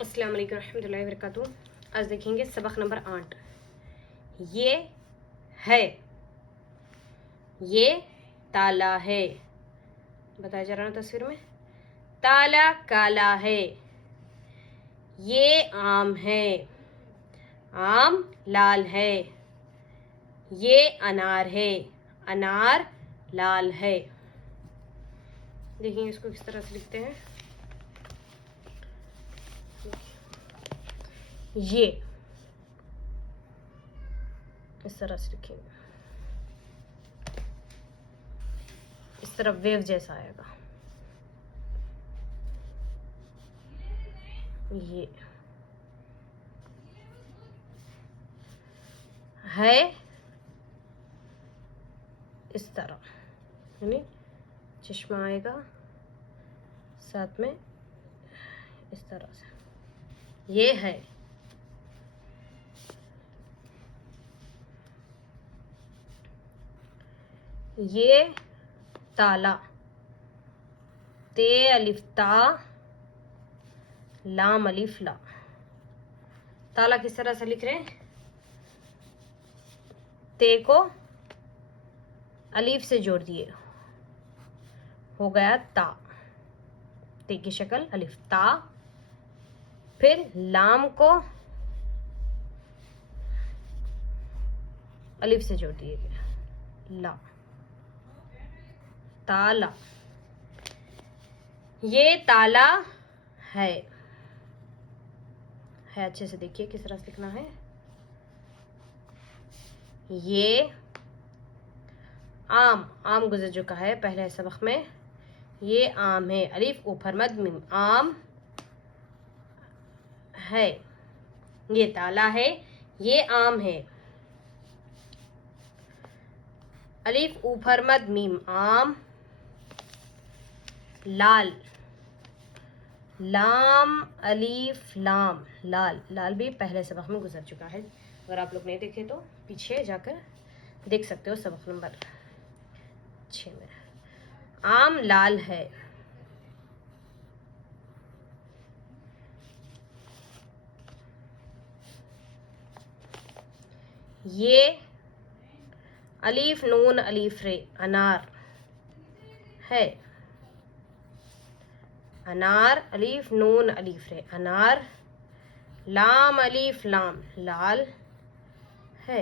अस्सलाम वालेकुम रहमतुल्लाहि व बरकातुहू। आज देखेंगे सबक नंबर 8। ये है, ये ताला है। बताया जा रहा है तस्वीर में, ताला काला है। ये आम है, आम लाल है। ये अनार है, अनार लाल है। देखिए इसको किस तरह से लिखते हैं। ये इस तरह से लिखेंगे, इस तरफ वेव जैसा आएगा। ये है इस तरह, यानी चश्मा आएगा साथ में इस तरह से। ये है, ये ताला, ते अलिफ ता लाम अलिफ ला। ताला किस तरह से लिख रहे हैं, ते को अलीफ से जोड़ दिए, हो गया ता। ते की शक्ल अलिफ ता, फिर लाम को अलिफ से जोड़ दिए गए, ला, ताला। ये ताला है अच्छे से देखिए किस तरह से लिखना है। ये आम, आम गुजर चुका है पहले सबक में। ये आम है, अलिफ ऊपर मद मीम, आम है। ये ताला है, ये आम है, अलिफ ऊपर मद मीम, आम लाल, लाम अलीफ लाम, लाल। लाल भी पहले सबक में गुजर चुका है। अगर आप लोग नहीं देखे तो पीछे जाकर देख सकते हो सबक नंबर 6 में। आम लाल है, ये अलीफ नून अलीफ रे, अनार है। अनार अलीफ नून अलीफ रे, अनार। लाम अलीफ लाम, लाल है।